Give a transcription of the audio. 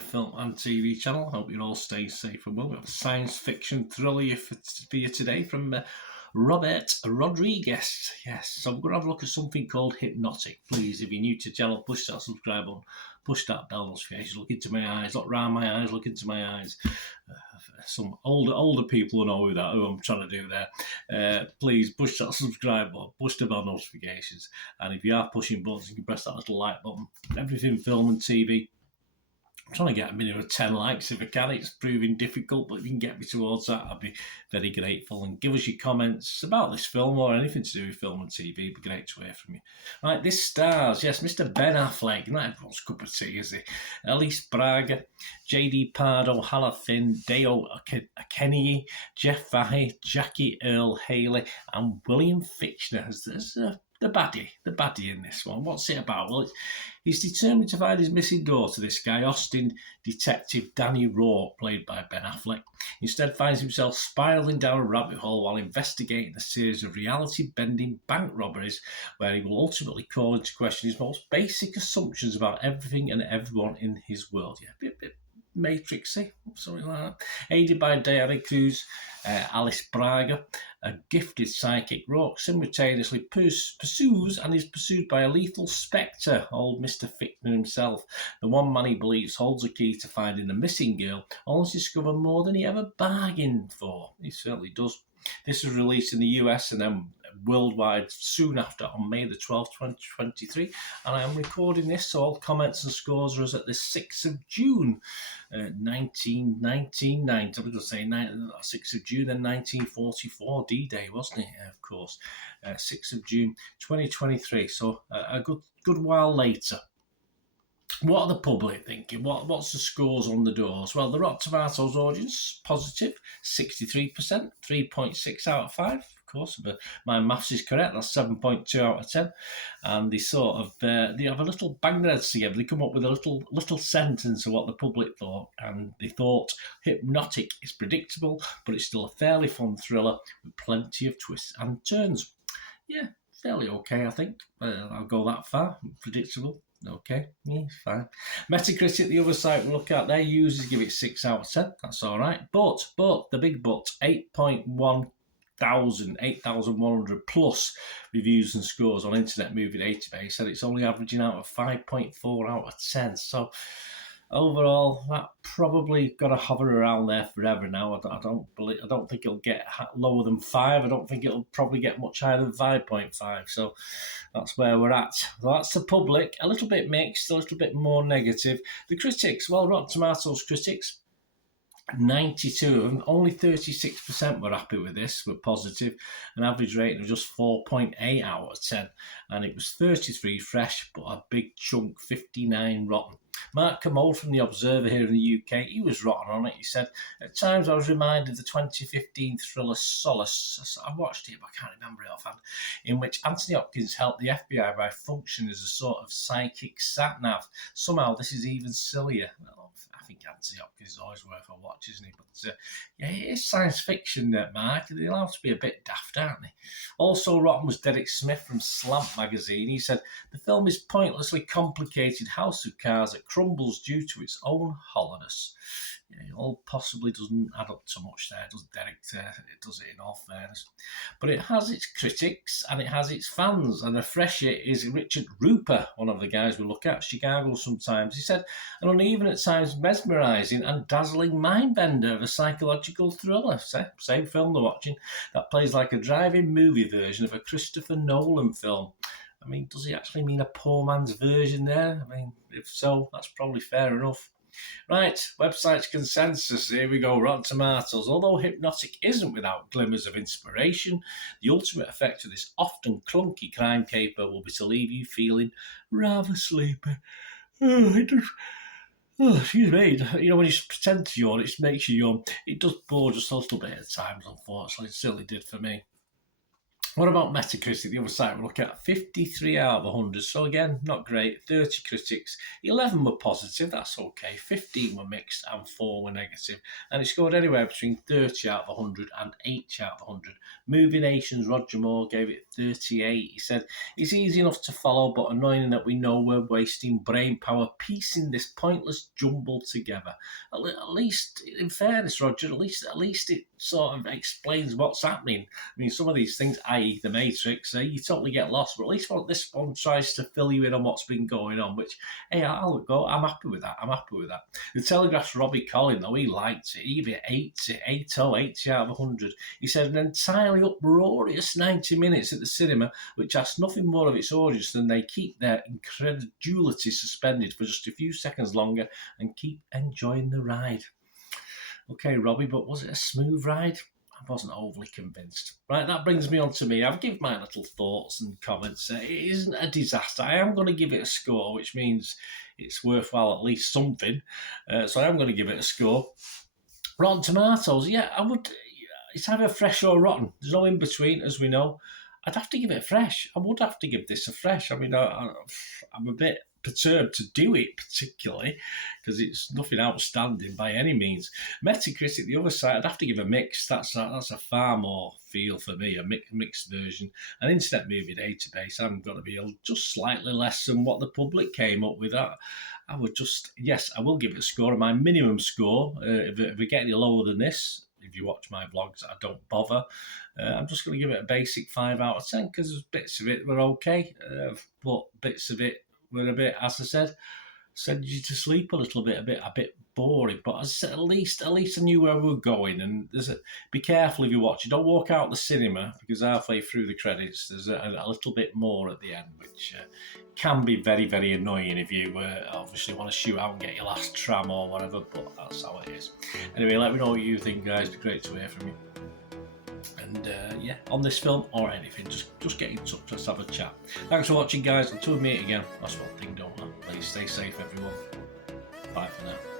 film and TV channel. I hope you're all staying safe and well. We have a science fiction thriller for you today from Robert Rodriguez. Yes, so we're going to have a look at something called Hypnotic. Please, if you're new to the channel, push that subscribe button, push that bell notification, look into my eyes, look round my eyes, look into my eyes. Some older people will know who I'm trying to do there. Please push that subscribe button, push the bell notifications, and if you are pushing buttons, you can press that little like button. Everything film and TV. I'm trying to get a minimum of 10 likes if I can. It's proving difficult, but if you can get me towards that, I'd be very grateful. And give us your comments about this film or anything to do with film and TV. It'd be great to hear from you. Right, this stars, yes, Mr. Ben Affleck. Not everyone's cup of tea, is he? Alice Braga, J.D. Pardo, Hannah Finn, Deo Akenyi, Jeff Fahey, Jackie Earl Haley, and William Fichtner as the baddie in this one. What's it about? Well, he's determined to find his missing daughter, this guy, Austin Detective Danny Rourke, played by Ben Affleck. Instead finds himself spiralling down a rabbit hole while investigating a series of reality-bending bank robberies where he will ultimately call into question his most basic assumptions about everything and everyone in his world. Yeah, a bit Matrixy, something like that. Aided by Diana Cruz, Alice Braga, a gifted psychic, Rourke simultaneously pursues and is pursued by a lethal spectre, old Mr. Fichtner himself, the one man he believes holds a key to finding the missing girl, only to discover more than he ever bargained for. He certainly does. This was released in the US and then worldwide soon after on May the 12th, 2023. And I am recording this, so all comments and scores are at the 6th of June, 1919. I was going to say 6th of June, then 1944, D-Day, wasn't it? Of course. 6th of June, 2023. So a good while later. What are the public thinking? What's the scores on the doors? Well, the Rotten Tomatoes audience, positive, 63%, 3.6 out of 5. Of course, but my maths is correct. That's 7.2 out of 10. And they sort of, they have a little bang their heads together. They come up with a little sentence of what the public thought. And they thought Hypnotic is predictable, but it's still a fairly fun thriller with plenty of twists and turns. Yeah, fairly okay, I think. I'll go that far. Predictable. Okay, yeah, fine. Metacritic, the other site we look at, their users give it 6 out of 10. That's all right. But the big but, 8,100 plus reviews and scores on Internet Movie Database, said it's only averaging out of 5.4 out of 10. So overall, that probably got to hover around there forever now. I don't think it'll get lower than 5. I don't think it'll probably get much higher than 5.5. So that's where we're at. So that's the public. A little bit mixed, a little bit more negative. The critics, well, Rotten Tomatoes critics, 92 of them, only 36% were happy with this, were positive, an average rating of just 4.8 out of 10, and it was 33 fresh, but a big chunk, 59 rotten. Mark Commode from The Observer here in the UK, he was rotten on it. He said, at times I was reminded of the 2015 thriller Solace. I watched it, but I can't remember it offhand, in which Anthony Hopkins helped the FBI by functioning as a sort of psychic sat-nav. Somehow this is even sillier. Well, I think Anthony Hopkins is always worth a watch, isn't he? But yeah, it is science fiction, Mark. They're allowed to be a bit daft, aren't they? Also rotten was Derek Smith from Slant magazine. He said, the film is pointlessly complicated house of cards that crumbles due to its own hollowness. Yeah, it all possibly doesn't add up to much there, does Derek? It does it in all fairness. But it has its critics and it has its fans. And the fresher is Richard Rooper, one of the guys we look at, Chicago sometimes. He said, an uneven at times mesmerising and dazzling mind-bender of a psychological thriller. Same film they're watching. That plays like a drive-in movie version of a Christopher Nolan film. I mean, does he actually mean a poor man's version there? I mean, if so, that's probably fair enough. Right, website's consensus. Here we go, Rotten Tomatoes. Although Hypnotic isn't without glimmers of inspiration, the ultimate effect of this often clunky crime caper will be to leave you feeling rather sleepy. Excuse me. You know, when you pretend to yawn, it makes you yawn. It does bore just a little bit at times, unfortunately. It certainly did for me. What about Metacritic? The other side we're looking at 53 out of 100. So again, not great. 30 critics, 11 were positive. That's okay. 15 were mixed and 4 were negative. And it scored anywhere between 30 out of 100 and 80 out of 100. Movie Nation's Roger Moore gave it 38. He said, "It's easy enough to follow, but annoying that we know we're wasting brain power piecing this pointless jumble together." At least, in fairness, Roger, at least it sort of explains what's happening. I mean, some of these things, i.e. The Matrix, you totally get lost, but at least this one tries to fill you in on what's been going on, which, hey, I'll go, I'm happy with that. The Telegraph's Robbie Collin, though, he liked it. He gave it 80 out of 100. He said, "An entirely uproarious 90 minutes at the cinema, which asks nothing more of its audience than they keep their incredulity suspended for just a few seconds longer and keep enjoying the ride." Okay, Robbie, but was it a smooth ride? I wasn't overly convinced. Right, that brings me on to me. I've given my little thoughts and comments. It isn't a disaster. I am going to give it a score, which means it's worthwhile at least something. So I am going to give it a score. Rotten Tomatoes, yeah, I would. It's either fresh or rotten. There's no in between, as we know. I'd have to give it a fresh. I would have to give this a fresh. I mean, I'm a bit perturbed to do it, particularly because it's nothing outstanding by any means. Metacritic, the other side, I'd have to give a mix. That's a far more feel for me, a mixed version. An Internet Movie Database, I'm going to be just slightly less than what the public came up with. I would just, yes, I will give it a score. My minimum score, if we get any lower than this, if you watch my vlogs, I don't bother. I'm just going to give it a basic 5 out of 10 because bits of it were okay, but bits of it were a bit, as I said, send you to sleep a little bit, a bit boring. But as I said, at least I knew where we were going. And be careful if you watch it. Don't walk out the cinema because halfway through the credits, there's a little bit more at the end, which can be very, very annoying if you obviously want to shoot out and get your last tram or whatever. But that's how it is. Anyway, let me know what you think, guys. It'd be great to hear from you. And yeah, on this film or anything, just get in touch. Let's have a chat. Thanks for watching, guys. Until we meet again, that's one thing, don't I? Please stay safe, everyone. Bye for now.